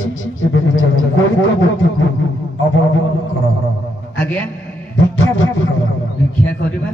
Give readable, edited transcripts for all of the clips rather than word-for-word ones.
ଏବେ ବିଚାର କଳିକ ବୃତ୍ତିକୁ ଅବଲମ୍ବନ କର। ଆଜ୍ଞା ଭିକ୍ଷା ବୃତ୍ତି କର। ଭିକ୍ଷା କରିବା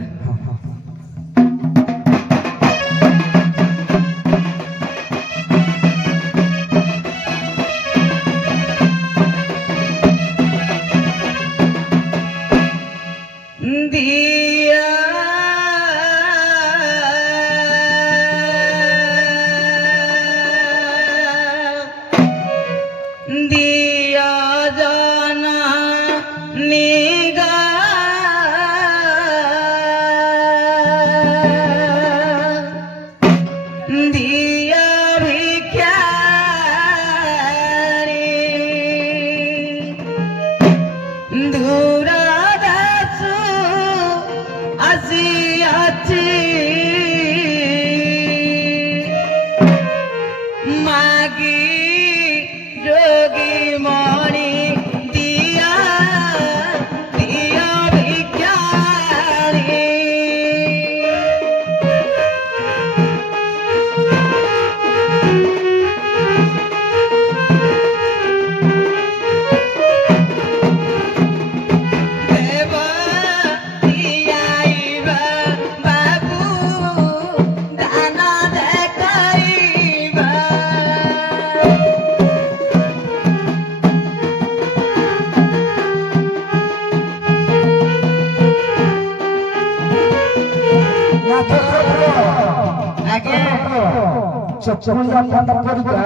चपलिया पंडपरिका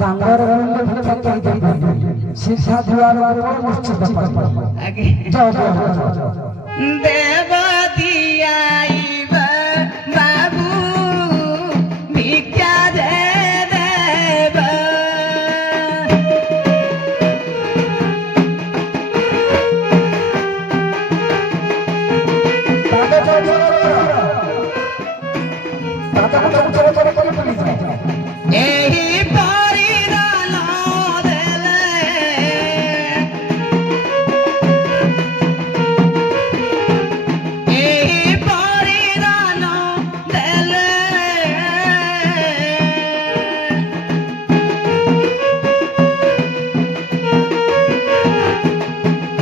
डांगर रंग भिक्षा कहि देबे सीधा द्वार पर निश्चित पर आगे जाओ जाओ देव दियाईब बाबू भिक्षा दे देब एही परिदान देले एही परिदान देले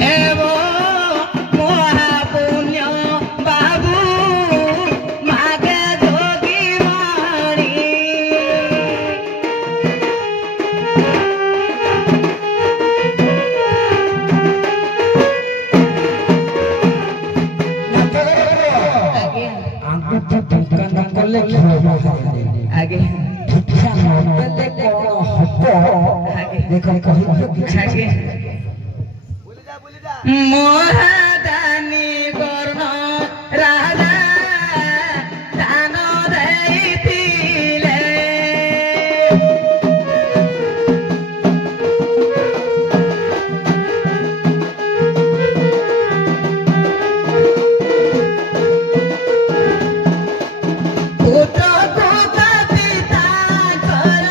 एवो महापुण्य बाबू मागे जोगी माणी आंगुठी ढक्का न कले खियो आगे भिक्षा न देले कोन हबो देखो कहि आगे मोहदानी कर्ण राजा दान देइथिले पुत्र पुत्र पिता कर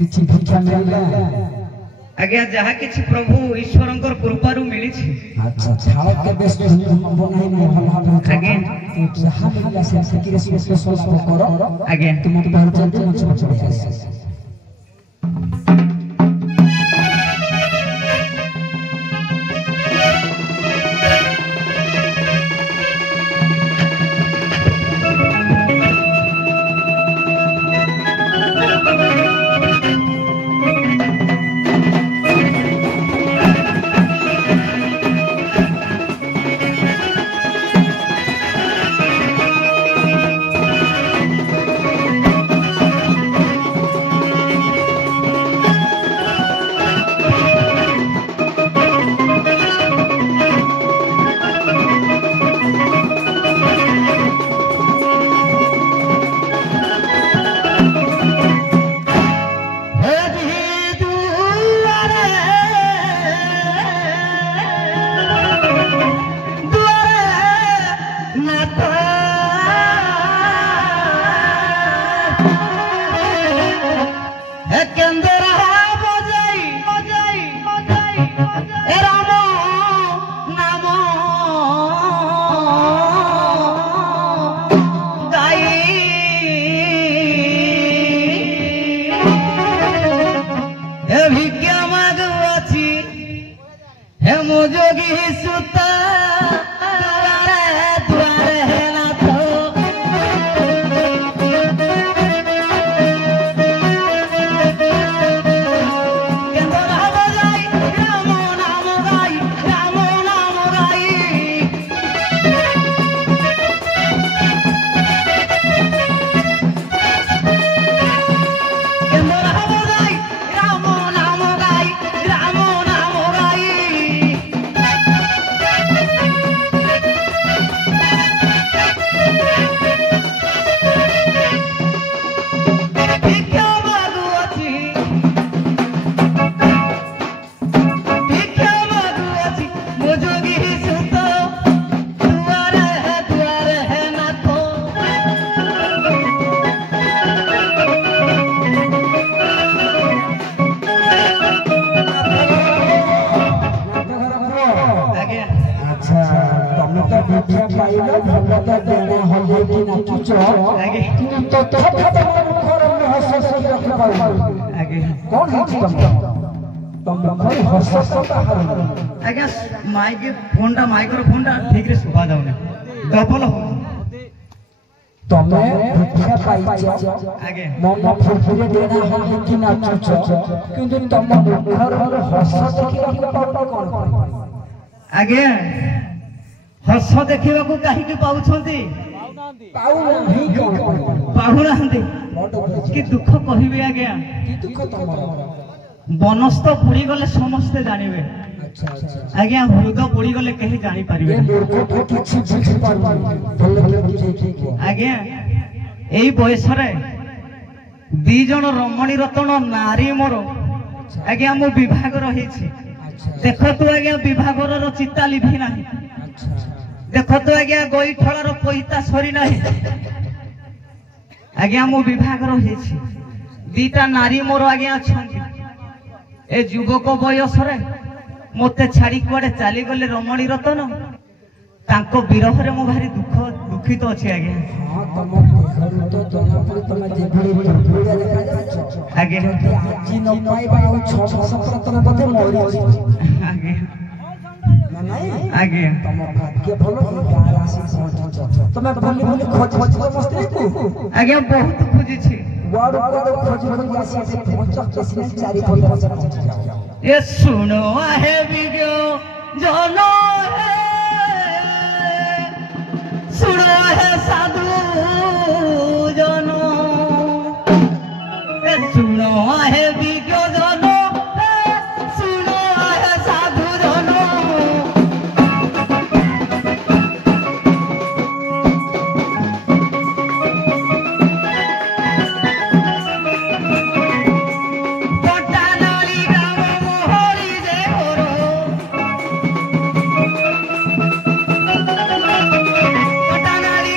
किछि भिक्षा मिलला आज्ञा जहा किछि प्रभु ईश्वरंकर कृपारू मिली छी अच्छा छाड़ के बेस बनाई नहीं हम आज्ञा जहां मिलला से की से सोच करो आज्ञा तुम तो बहुत जल्दी मच चढ़े जोगी सुता द्वार है ना तो भिक्षा पाइलो भगवत देना हल्ले की नाचुचो तो तथा मुखर में हस हस रख पाउ आगे कौन है तुम मुखर हस हस बाहर आगे माइक्रोफोन ठीक रे सुबा जाउने डबल हो तमे भिक्षा पाइचो आगे मन फुरफुरे देना हल्ले की नाचुचो किंतु तुम मुखर हस देखिबा पाउ कोन आगे हस देखा कहीं पाँच कि दुख कहे आज्ञा बनस्थ बुड़ी गले समस्ते जानवे आज्ञा हृदय बुड़ी गले कहीं जानी पारे आज्ञा यही बयस दीज रमणी रतन नारी मोर आज्ञा मो विभाग रही देख तू आज्ञा विभागर चिता लिभि ना देख तो आज्ञा गईठलार पैता सरी ना आज्ञा मो विभाग रही दीटा नारी मोर आज्ञा अच्छा ए युवक बयस मते छाड़ी कुआडे चली गले रमणी रतन तांको विरह रे मो भारी दुखित अच्छे आज्ञा आगे आगे बहुत खोजी ये सुनो है विज्ञ जनो है सुनो है साधु जनो ये सुनो है विज्ञ जनो सुनो है साधु जनो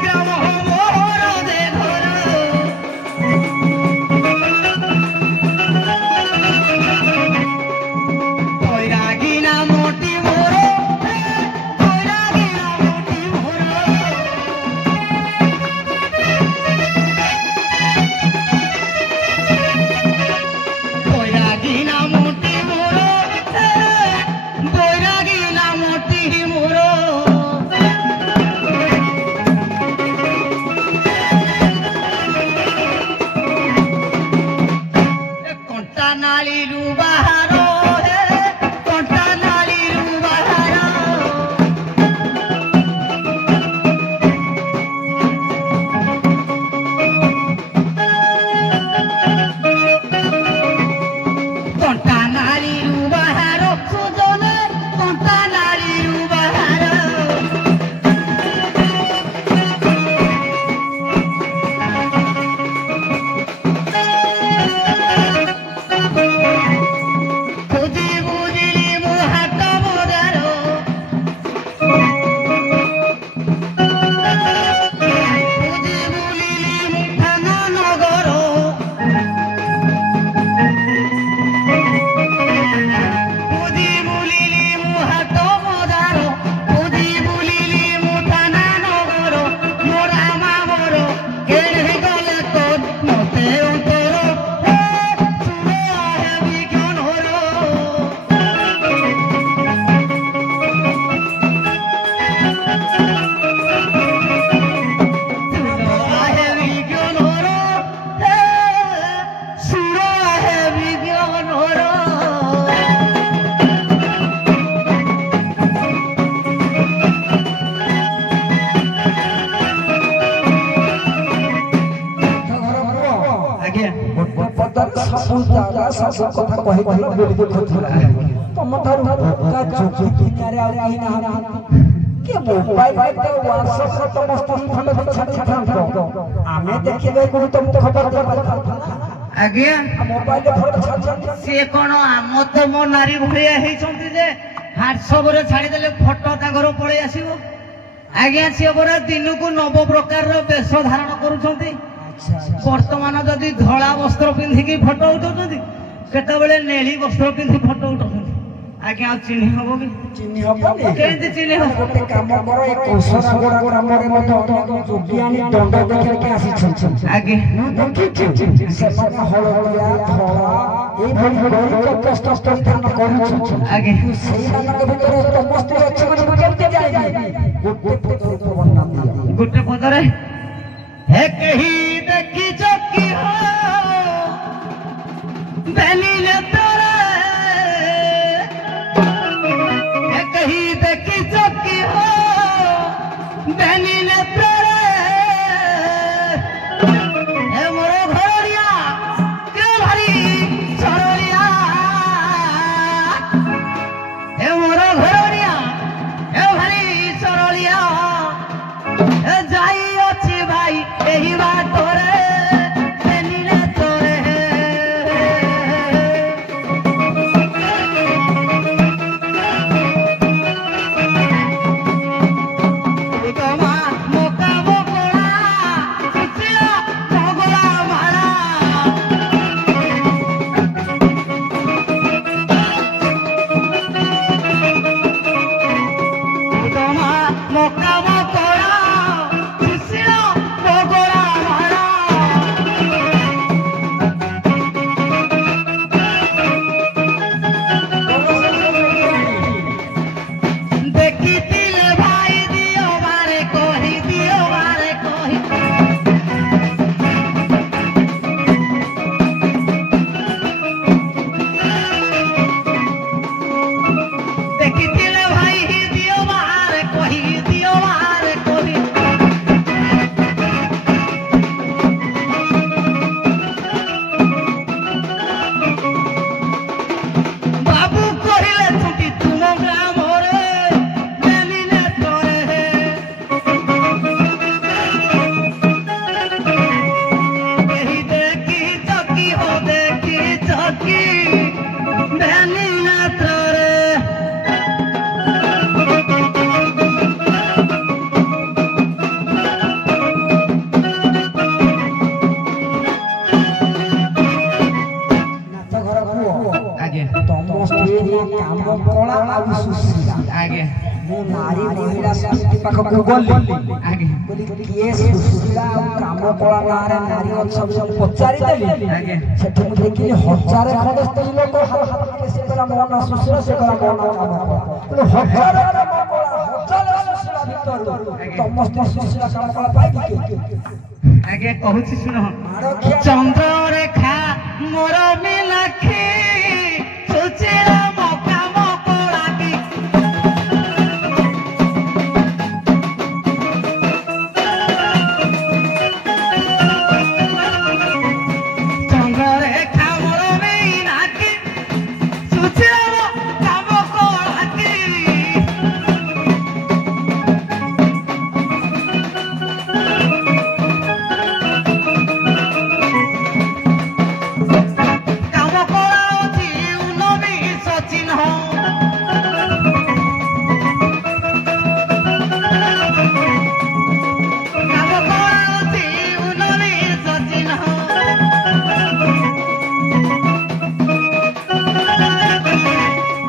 ग्राम ଆଜ୍ଞା ଗୋଟେ ପଦରେ ସବୁ ଜାଗା ସବୁ କଥା କହିଦେଲ ବୋଲି ଖୋଜୁଥିଲା ତମ ଠାରୁ ଭୋକା ଯୋଗୀ ଦୁନିଆରେ ଆଉ କେହି ନାହାନ୍ତି କି ମୋବାଇଲ ରେ WhatsApp ରେ ତମ ସ୍ତ୍ରୀ ଖଣ୍ଡ ଛାଡ଼ିଥାନ୍ତ ଆମେ ଦେଖିଲେ କୋଉଠି ତମକୁ ଖବର ଦେବା ଆଜ୍ଞା ମୋବାଇଲ ରେ ଫଟୋ ଛାଡୁଛନ୍ତି ସିଏ କଣ ଆମ ତ ମୋ ନାରୀ ଭଳିଆ ହେଇଛନ୍ତି ଯେ ହ୍ୱାଟ୍ସଆପ ରେ ଛାଡ଼ିଦେଲେ ଫଟୋ ତାଙ୍କର ପଳେଇ ଆସିବ ଆଜ୍ଞା ସିଏ ପରା ଦିନକୁ 9 ପ୍ରକାରର ବେଶ ଧାରଣ କରୁଛନ୍ତି ବର୍ତ୍ତମାନ ଯଦି ଧଳା ବସ୍ତ୍ର ପିନ୍ଧିକି ଫଟୋ ଉଠାଉଛନ୍ତି କେତେବେଳେ ନେଳି ବସ୍ତ୍ର ପିନ୍ଧି ଫଟୋ ଉଠାଉଛନ୍ତି ଆଜ୍ଞା ଆଉ ଚିହ୍ନି ହବ କି ଚିହ୍ନି ହବନି କେମିତି ଚିହ୍ନି ହବ ଗୋଟେ କାମ କର ଏ କୌଶଳଗୋଡ଼ା ଗ୍ରାମରେ ମଧ୍ୟ ଯୋଗିଆଣୀ ଦଣ୍ଡ ଦେଖିବାକୁ ଆସିଛନ୍ତି ଆଜ୍ଞା ମୁଁ ଦେଖିଛି ସେମାନେ ହଳଦିଆ ଧଳା ଏଇଭଳି କଷ୍ଟ ପରିଧାନ କରୁଛନ୍ତି ଆଜ୍ଞା ସେଇମାନଙ୍କ ଭିତରେ ତମ ସ୍ତ୍ରୀ ଅଛି ବୋଲି ମୁଁ କେମିତି ଜାଣିବି ଗୋଟେ ପଦରେ ବର୍ଣ୍ଣନା ଦିଅ ଗୋଟେ ପଦରେ ହେ କେହି ଦେଖିଛ କି ହୋ ବେନିଲେ ତୋରେ ହେ କେହି ଦେଖିଛ କି ହୋ ବେନିଲେ ତୋରେ ହେ ମୋର ଘରଳିଆ କେ ଭାରି ସରଳିଆ ହେ ମୋର ଘରଳିଆ ହେ ଭାରି ସରଳିଆ ହେ ଯାଇ ଅଛି ଭାଇ ଏହି ବାଟରେ ବେନିଲେ ତୋରେ ତମା ମୋକା ବକଳା ସୁଚିଲା ପଗଳା ମାଳା ତମା ମୋକା ବକଳା ସୁଚିଲା ପଗଳା ମାଳା ଦେଖିଥିଲେ ଭାଇ ଦିଅ ବାରେ କହି ଦିଅ ବାରେ କହି ଦେଖିଥିଲେ ଭାଇ ଦିଅ ବାରେ କହି ଦିଅ ବାରେ କହି ବାବୁ କହିଲେ ଛୁଟି ତୁମ ଗ୍ରାମରେ ବେନିଲେ ତୋରେ କେହି ଦେଖିଛ କି ହୋ ଦେଖିଛ କି ବେନିଲେ ତୋରେ ନାଥ ଘର ପୁଅ ଆଜ୍ଞା ତମ ସ୍ତ୍ରୀ କାମ କଳା ଆଉ ସୁଶୀଳା ଆଜ୍ଞା ମୁଁ ନାରୀ ମହିଳା ସମିତି ପାଖକୁ ଗଲି ଆଜ୍ଞା ବୋଲି କିଏ ସୁଶୀଳା ଆଉ କାମ କଳା ନାଁରେ ନାରୀ ଅଛନ୍ତି ସବୁ ପଚାରିଦେଲି ଆଜ୍ଞା ସେଠି ମୁଁ ଦେଖିଲି 1000 ଖଣ୍ଡେ ସ୍ତ୍ରୀ ଲୋକ ସେ କହିଲା ମୋ ନାଁ ସୁଶୀଳା ସେ କହିଲା ମୋ ନାଁ କାମ କଳା କିନ୍ତୁ 1000 କାମ କଳା 1000 ସୁଶୀଳା ଭିତରୁ ତମ ସ୍ତ୍ରୀ ସୁଶୀଳା କାମ କଳା ପାଇବି କି ଆଜ୍ଞା କହୁଛି ଶୁଣ ମାଡ଼ ଖିଆ ଚନ୍ଦ୍ରରେଖା ମୋର ମିଲାଖି ସୁଚିର ମକା ମକଳାକି ଚନ୍ଦ୍ରରେଖା ମୋର ମିଲାଖି ସୁଚିର ମକା ମକଳାକି କାମ କଳା ଅଛି ଉନବି ସଚିନ କାମ କଳା ଅଛି ଉନବି ସଚିନ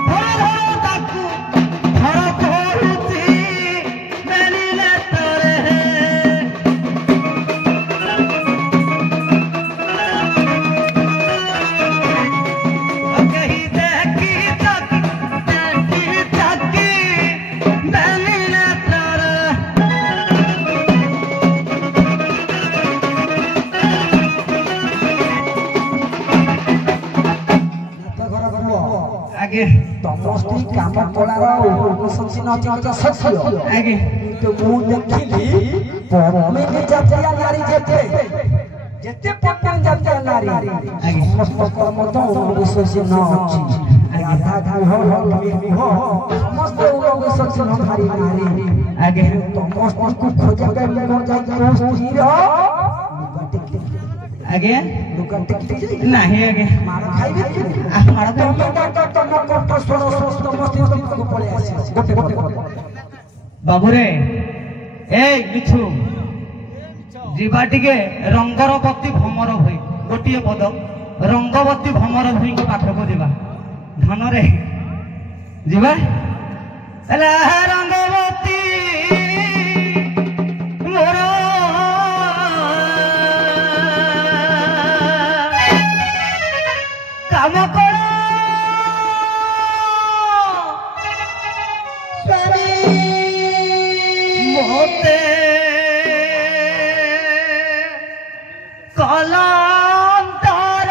ଧର ତାକୁ ଧର କରୁଛି ବେନିଲେ ତୋରେ କେହି ଦେଖିଛ କି ଦେଖିଛ କି ବେନିଲେ ତୋରେ ନାଥ ଘର ପୁଅ ଆଜ୍ଞା ତମ ସ୍ତ୍ରୀ କାମ କଳାର ସଚିନ ଅତ୍ୟନ୍ତ ସତ୍ୟ ଆଜ୍ଞା କିନ୍ତୁ ମୁଁ ଦେଖିଲି ପଦ୍ମିନୀ ଜାତୀୟ ନାରୀ ଯେତେ ଯେତେ ପଦ୍ମିନୀ ଜାତୀୟ ନାରୀ ନାରୀ ସମସ୍ତଙ୍କର ମଧ୍ୟ ଉଣବିଶ ଚିହ୍ନ ଅଛି ରାଧା କୁହ ଲକ୍ଷ୍ମୀ କୁହ ସମସ୍ତେ ଉଣବିଶ ଚିହ୍ନ ଧାରୀ ନାରୀ ଆଜ୍ଞା ସମସ୍ତଙ୍କୁ ଖୋଜା ପାଇଁ ଯାଇକି ସ୍ତ୍ରୀର ଆଜ୍ଞା ଲୁଗା ଟିକି ନାହିଁ ଆଜ୍ଞା ମାଡ଼ ଖାଇବେ ମାଡ଼ ତମ କଣ୍ଠ ସ୍ୱର ସମସ୍ତଙ୍କୁ ପଳେଇ ଆସିବ ଗୋଟେ ବାବୁରେ ଏ ମିଛୁ ଯିବା ଟିକେ ରଙ୍ଗର ବତୀ ଭମର ଭୋଇ ଗୋଟିଏ ପଦ ରଙ୍ଗବତୀ ଭମର ଭୋଇଙ୍କ ପାଖକୁ ଯିବା ଧନରେ ଯିବା ହେଲା ରଙ୍ଗବତୀ ମୋର କାମ କର মোতে কলন্তর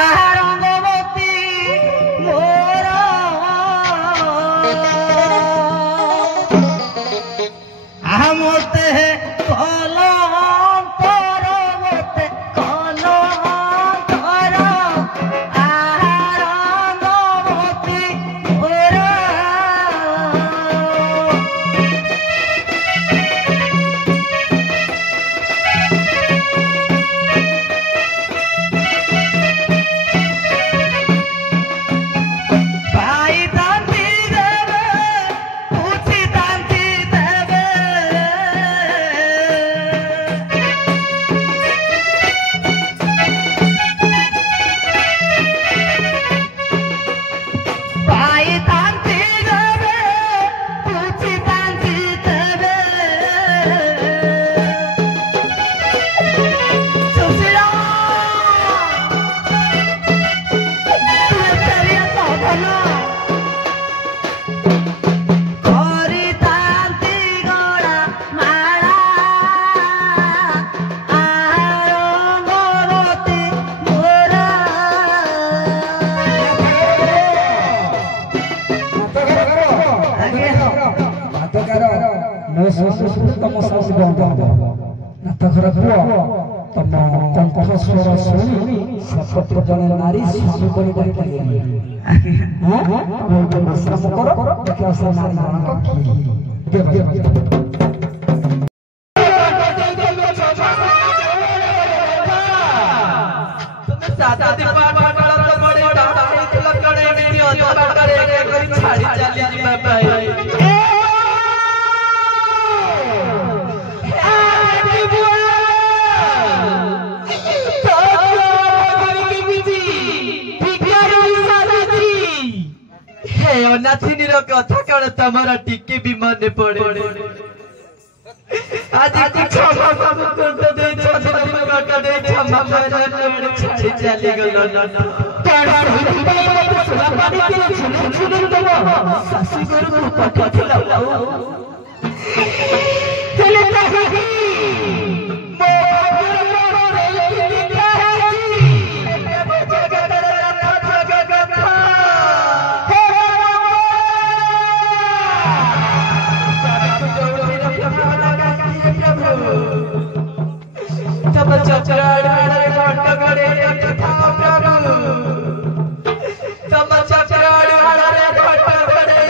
আরঙ্গবতী মোর মোতে কলন্তর মোতে কলন্তর আরঙ্গবতী মোর পাই তান্তি দেবে পুছি তান্তি দেবে পাই তান্তি দেবে পুছি তান্তি দেবে সুশীলা তেরিয়া সাধনা করিতান্তি গড়া মালা আরঙ্গবতী মোরা ତମ ଶାଶୀ ବନ୍ଦ ନାଟକର ପୁଅ ତମ କଣ୍ଠସ୍ୱର ଶୁଣି ସେପଟେ ଜଣେ ନାରୀ ସ୍ୱାମୀ ବୋଲି ଡାକିଲେଣି ତମେ ଟିକେ ବିଶ୍ରାମ କର ଦେଖିବା ସେ ନାରୀ ଜଣକ ଅନାଥିନୀର କଥା କଣ ତମର ଟିକେ ବି ମନେ ପଡେ ଆଜି କ୍ଷମା ଛାଡି ଚାଲିଗଲ ଶାଶୁଘରକୁ ପଠେଇଥିଲ तब चचराड़े घट गड़े था प्रभु तब चचराड़े घट गड़े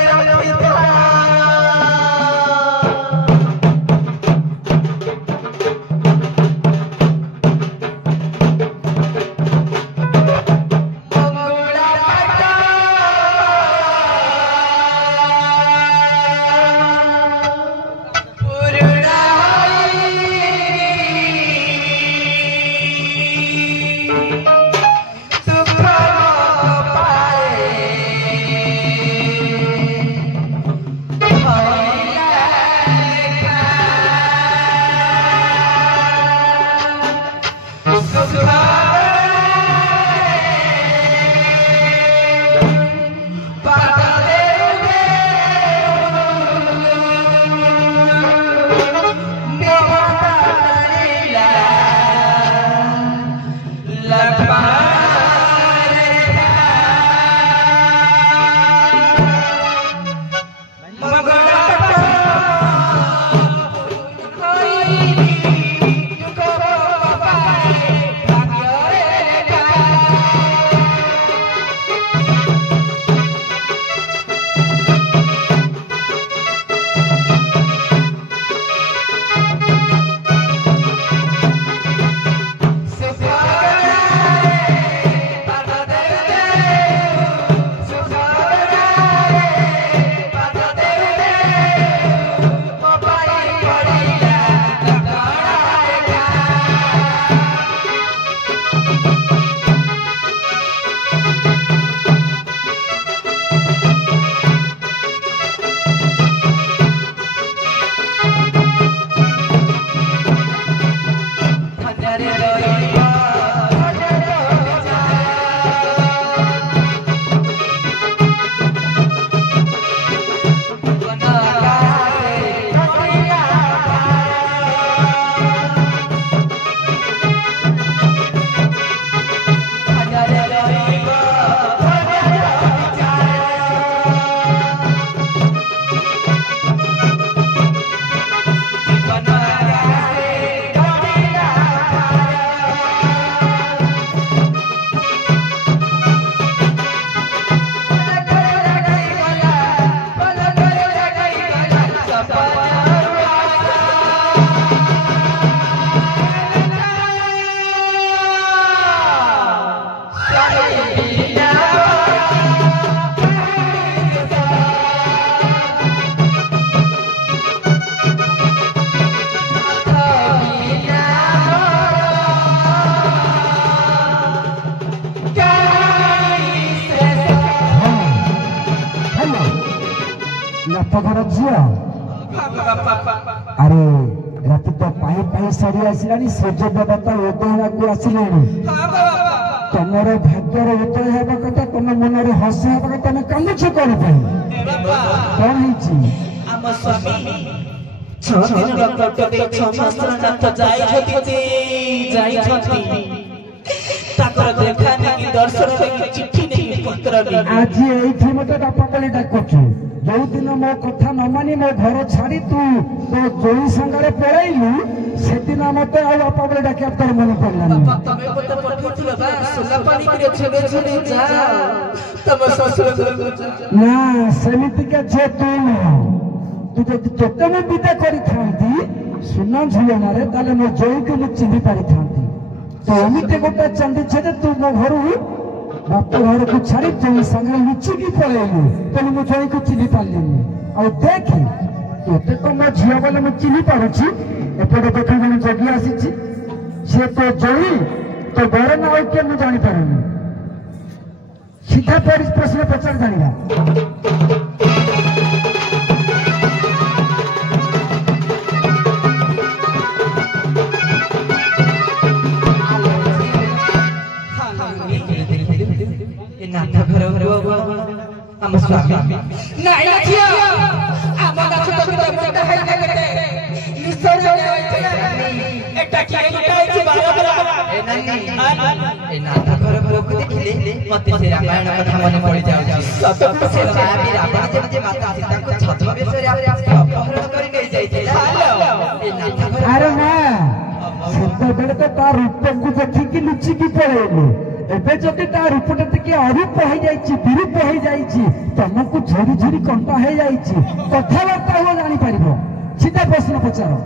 बाप घर झियो अरे राति तो पाई पाई सारी आसिलानी सूर्य देवता उदय को आसिलानी तमर भाग्यर उदय हेबा कथा तम मनरे हस हेबा कथा तमे कांदुछ कोन पई कोन हिची ଆମ ସ୍ୱାମୀ 6 ଦିନ କଟକ 6 ମାସର ନାଥ ଯାଇଛନ୍ତି ତାଙ୍କର ଦେଖା ନେଇ ଦର୍ଶନ ନେଇ ଚିଠି ନେଇ ପତ୍ର ନେଇ आज एठी मते बापा बोली डाकुछु जो दिन मो कथा न मानी मो घर छाड़ी तू तो जोई संगारे पळाइलु से दिन मते आ बापा बोली डाके तोर मन पड़लानी ତମେ ମତେ ପଠେଇଥିଲ ବା ସୁଲା ପାଣି କରି ଛେବେ ଛେବେ ଯା ତମ ଶ୍ୱଶୁର ଘରକୁ ଯା ना सेमिति के जे तू तू जदि तोते में विदा करी थांती सुना झियो मारे ताले मो जोई के मु चिन्हि पारी थांती तो एमिते गोटा चंदी छे तू मो घरु बाप घर को छाड़ी तुम संगे लुचि की पळेलु तने मो जोई को चिन्हि पारलिनी आ देख तोते तो मो झियो बोले मु चिन्हि पारुछि एपटे देखा जने जगी आसीछि से तो जोई तो घर ना होय के मु जानि पारुनी सीधा प्रश्न पचार जानिबा नाथ घर ଆମ ସ୍ୱାମୀ ନାଇଁ ଝିଅ ଆମ ନାଥ ତ ମୁଣ୍ଡ ହାଇ ଦେଲେ ନିଶ୍ଚୟ ଯାଇଥିଲା ଏଟା କିଏ ଲୁଟାଇଛି ବାରବରା ଏ ନାନି ଏ ନାଥ ଘର ଘରକୁ ଦେଖିଲେ ମତେ ସେ ରାମାୟଣ କଥା ମନେ ପଡି ଯାଉଛି ସତ ସେ ରାବୀ ରାବଣ ଯେମିତି ମାତା ସୀତାଙ୍କୁ ଛଦ୍ମବେଶରେ ଅପହରଣ କରି ନେଇ ଯାଇଥିଲା ଏ ନାଥ ଘର अरे ना सेते बेले तो ता रूप को देखि लुचि की पळेलु एबे जति ता रूपटा तके अरूप हो जाईची विरूप हो जाईची तमको झरी झरी कंटा हो जाईची कथावार्ता हो जानि परिबो सीधा प्रश्न पचारो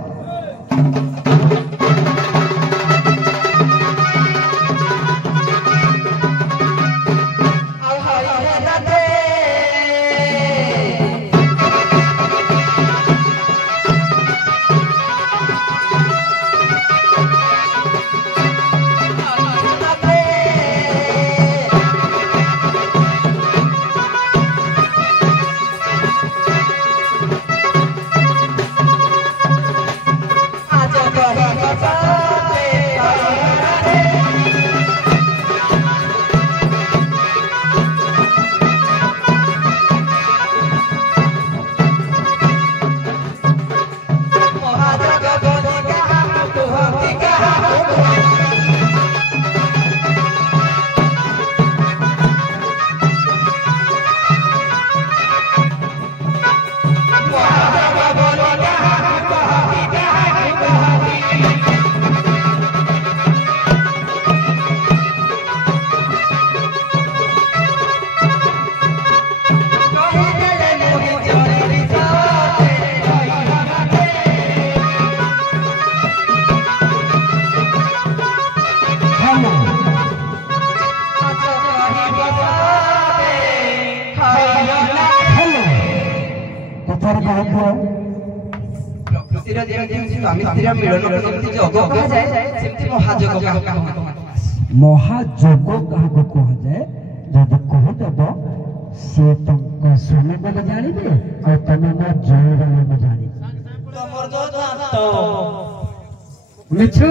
ପ୍ରକୃତିର ଯେମିତି ସ୍ୱାମୀ ସ୍ତ୍ରୀର ମିଳନ ଯେମିତି ଯୋଗ କୁହାଯାଏ ସେମିତି ମହାଯୋଗ महाजोग काहाको कहा जाए जब कह देब से तुमको सुने बोले जानिबे और तमे मो जय बोले म जानि ତମର ତ ଦାନ୍ତ मिछु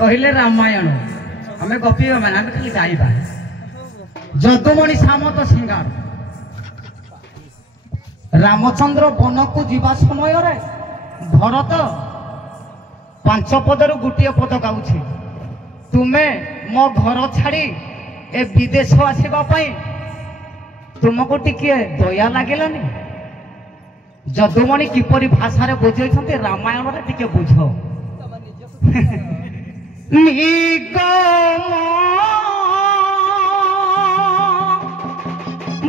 कहले रामायण हमें गपिबा माने हम खाली गाइबा जदुमणि सामत सिंगार रामचंद्र वन को जीवा समय रे भरत 5 पदरु गोटे पद गाउछे तुमे मो घर छाड़ी ए विदेश आसीबा पई तुमको टिके दया लागेलानी जदुमणि किपरि भाषा रे बुझैछन्ते रामायण रे टिके बुझो निगम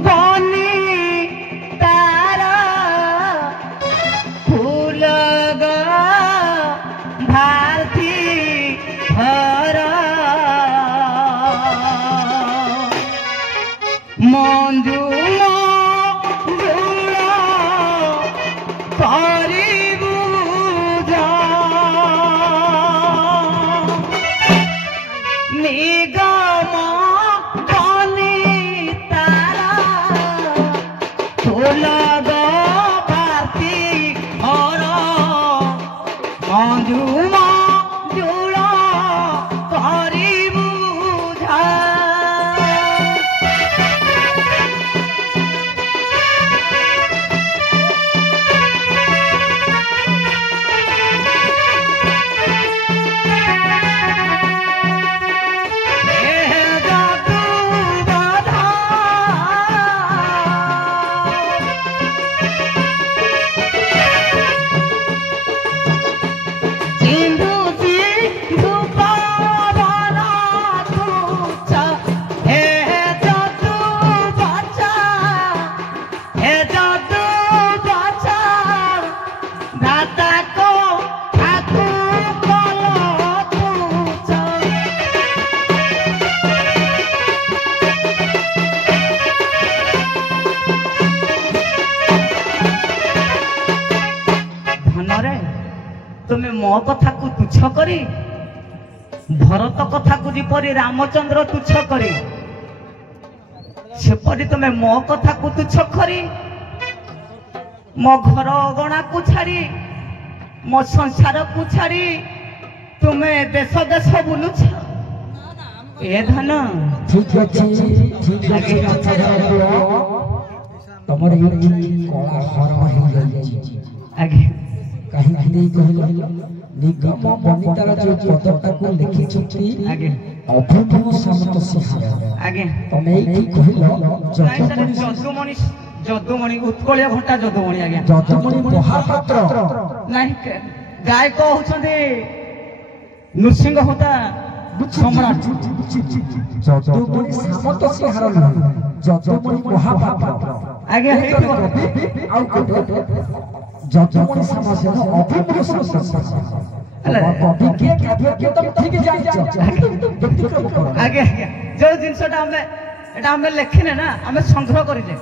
बनी तारा फूल भारती घर मंजू निगम बनी तारा ମଞ୍ଜୁଳ କରି ବୁଝା तुमे मो कथा को तुच्छ करी भरत कथा को जीपरी रामचंद्र तुच्छ करी सेपरी तुमे मो कथा को तुच्छ करी मो घर अगणा को छाड़ी मो संसार को छाड़ी तुमे देश देश बुलुछ ए धन ठीक अछि तमर ई कला हर हो जाई आगे कहीं नहीं कहलो निगम बनितार जो पदटा को लिखि छथि आगे अभूतपूर्व समत सिंहार आगे तमे की कहलो जदुमणि उत्कलिया घंटा जदुमणि आगे जदुमणि महापात्र नहीं गायक होछंदे नृसिंह होता सम्राट जदुमणि समत सिंहार नहीं जदुमणि महापात्र आगे आउ जदुमणि समस्या अभूतपूर्व समत कभी के तुम ठीक आगे आगे जो जिनसटा हमें लिखिने ना हमें संग्रह करिजे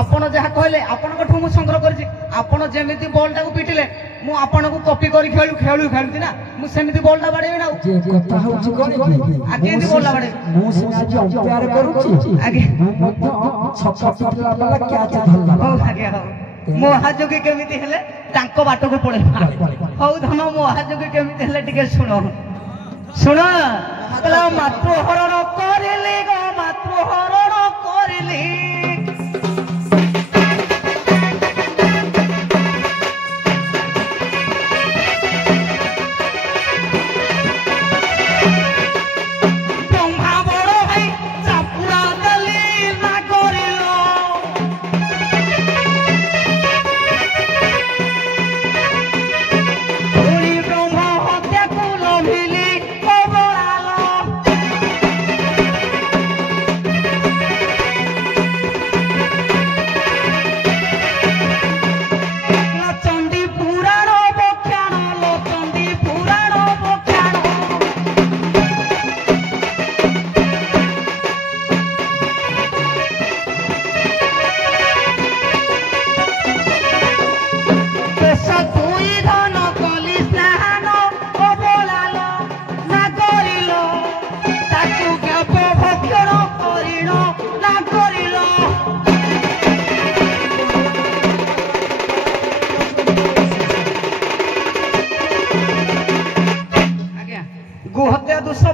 आपण जहा कहले आपण कठू मु संग्रह करिछि आपण जेमिति बॉलटा को पिटिले मु आपण को कॉपी करी खेलुछि ना मु सेमिति बॉलटा बाडेबे ना जे कथा होछि कोन आगे दी बॉलटा बाडे मु सिना जे अंपायर करूछि आगे मु छक्का पिटला वाला क्याच धरला आगे हो महाजोगी केमिति हेले तांको बाटो को पड़े हौ धन महाजोगी केमिति हेले टिके सुनो कला मातृहरण करिली गो मातृहरण करिली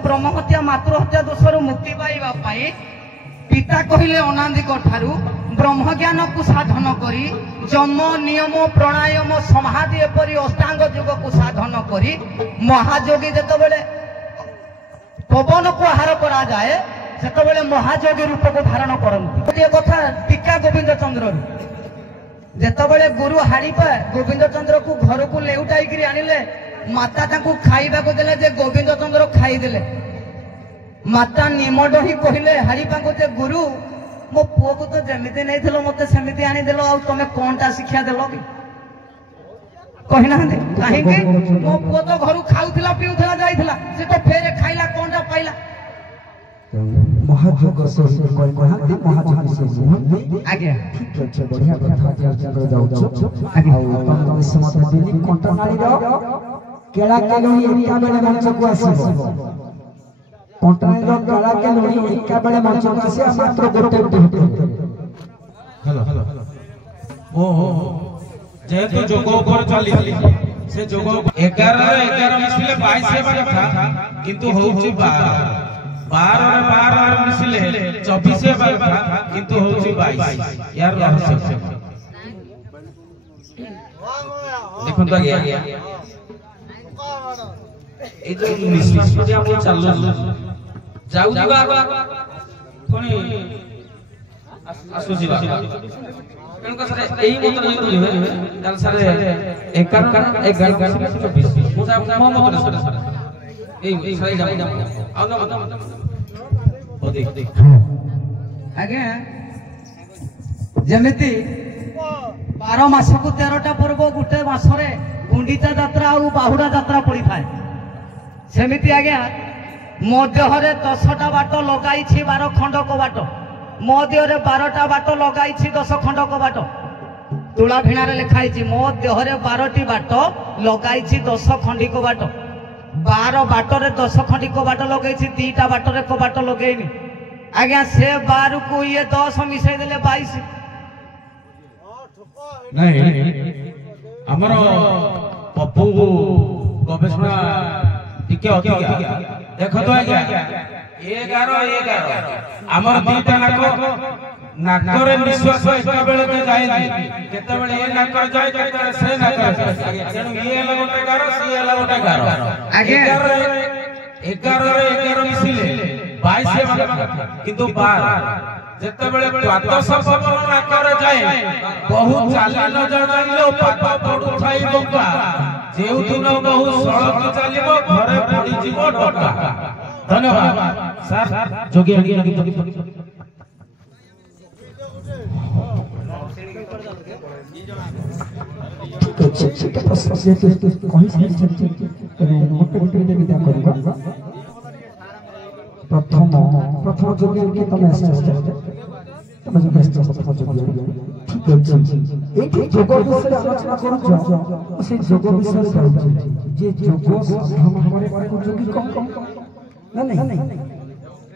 ब्रह्म हत्या मातृ हत्या दोषर मुक्ति पाइबा पाई पिता कहिले अनादिक ठारू ब्रह्म ज्ञान को साधन करी जम नियम प्राणायाम समाधि एपरी अष्टांग योग को साधन करी महायोगी जेतबेले पवन को आहार करा जाए सेतबेले महायोगी रूप को धारण करंती ये कथा टीका गोविंद चंद्र जेतबेले गुरु हाड़ीपा गोविंद चंद्र को घर को लेउटाई करी आनिले माता ताकू खाइबा को देले जे गोविंद चंद्र खाई देले माता निमड ही कहले हाड़ीपा को जे गुरु मो पुओ को तो जेमिति नहीं थिलो मते सेमिति आनी देलो आ तमे कोनटा शिक्षा देलो कि कहि ना दे काहे के मो पुओ तो घरु खाउथिला पिउथिला जाइथिला से तो फेरे खाइला कोनटा पाइला महायोग से कोई कहते महायोग से आगे ठीक है बढ़िया कथा चंद्र जाउछ आगे आ समत दिनी कोनटा नारी रो केला केलोनी एका बेले मंच को आसीबो कोनटा रो केला केलोनी एका बेले मंच को आसी मात्र गोटे गोटे हेलो ओ जेतो जोग ऊपर चली से जोग 11 मिसिले 22 हेबा कथा किंतु होउची 12 मिसिले 24 हेबा कथा किंतु होउची 22 यार रहस्य देखो तो गया ए जो निश्चित हम चालू जाऊ जीवा कोनी आसुची तेणु का सर एही मत नहीं बोलिबे ताल सर 11 24 मुसा मो मत सर एही सही जा आ ओ देख आगे जेमिति 12 मास को 13टा पर्व गुटे मासरे गुंडीचा यात्रा और बाहुडा यात्रा पड़ी थाए सेमिति आज्ञा मो देहरे 10टा बाट लगाई 12 खंड को बाट मो देहरे 12टा बाट लगाई 10 खंड को बाट तुला भिणार लिखाई मो देहरे 12टी बाट लगाई 10 खंडी को बाट 12 बाटरे 10 खंडी को बाट लगाई 2टा बाटरे को बाट लगेनी आज्ञा से 12 को ये 10 मिसाई देले 22 नहीं हमरो पप्पू गवेषणा टिके अधिका देखो तो आज्ञा 11 हमर दीटा नाकरे निश्वास एका बेले के जाय केते बेले ए नाकर जाय केते से नाकर जाय तेनु ये लगोटे 11 से लगोटे 11 मिसिले 22 हेबा कथा किंतु 12 जेते बेले द्वादश पवन नाकर जाय बहु चाली न जानिलो पापा पडु थाई बंका जेउ दिन बहु सळक चालिबो घरे पडी जीवो डका धन्यवाद सर जोगी ठीक है कहीं प्रथम जोगी के तुम तुम जो बेस्ट प्रथम जोगी ठीक है एठी जोग विषय आलोचना करू से जोग विषय जे जोग हम हमारे को जोगी कम नहीं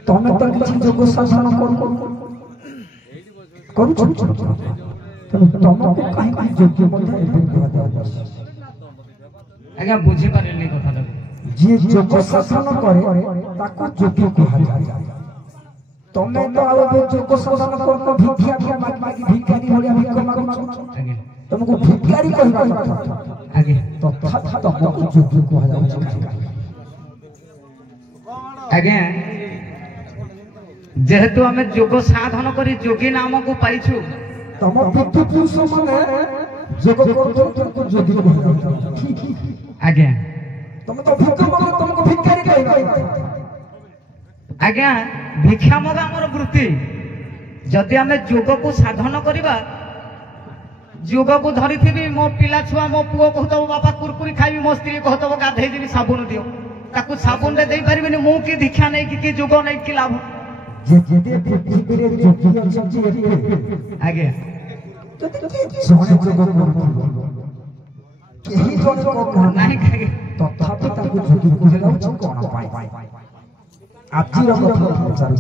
तमे तो किछि जोग साधन करू तुमको कहीं जोगी मध्य आज्ञा बुझी पारिनी कथा जे जोग साधन करे ताको जोगी कहा जाय तमे तो आबे जोग साधन करको भिक्षा मागी भिखारी भलिया भिख मागो तुमको भिखारी कहबा आगे तो तुमको जोगी कहा जाय आज्ञा जेहेतु हमें जोग साधन करी जोगी नाम को पाइछु तम पितृपुरुष माने जोग करतो तुमको जोगी कहा जाय ठीक आज्ञा तुम तो भिख मागो तुमको भिखारी कहबा आज्ञा भिक्षा मगा मोर वृत्ति जदि आमे जोग को साधन करिबा जोग को धरिथिबी मो पिला छुआ मो पुओ कहतबो बापा कुरकुरी खाइबी मो स्त्री कहतबो गाधेई दिबी साबुन दियो ताकू साबुन रे देई परिबेनी मु की दीक्षा नै कि जोग नै कि लाभ जे जेते पृथ्वी रे जोगी अछि आज्ञा जने जोग करू केही जने को नाही खागे तथापि ताकू जोगी कहे जाउछ कोन पाई आजिर कथा पचारू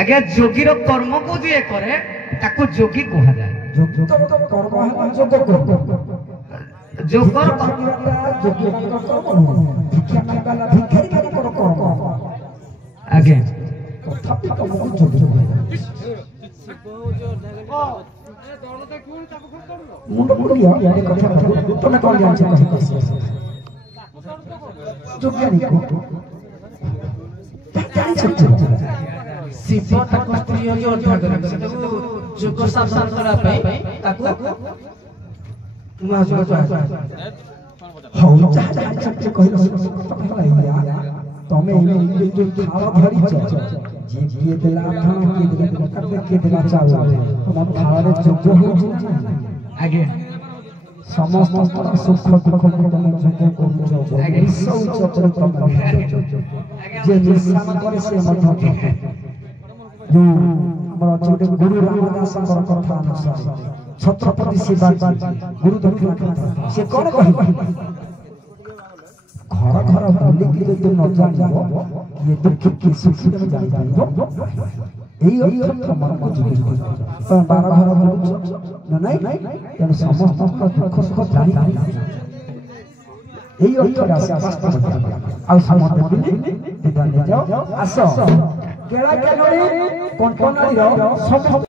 आज्ञा जोगीर कर्म को जे करे ताकू जोगी कहा जाय जोगी तो कर्म है जोग करू जोगर जोगी कर्म भिक्षा मांगला भिखारी करे कर्म आज्ञा तथापि तुमको जोगी मुंड मुड़िया यानी कथा तने कोन जान छै कहि जोगी नहीं को शिव ताको स्त्री जो ठाकुर सेटाको जोग साधन करा पई ताको तुमा जोग हो जा कहिलो तमे जो थाला धरि छ जे किए देला थाना के देला चाउ तुम थाला रे जोग हो आगे समस्त सुख दुख तमे जोग करू आगे सब चक्र तम जे निशान करे से मध्य जो हमर छोटे गुरु रामदास कथा अनुसार छत्रपति शिवाजी गुरु दक्षिणा कथा से कोन कहि घर घर बुली कि तो न जानिबो ये दुख की सुख में जानि पाइबो एई अर्थ मन को जोगी तो 12 घर बुलु न नहीं तेन समस्त दुख सुख जानि এই অর্থরে আসে বাস্তব ଆଉ ସମସ୍ତେ ମିଳି ବିଦାୟ ନେଇଯାଅ ଆସ କେଳା କେନଡ଼ି କଣ୍ଟନାଳୀର ସମସ୍ତ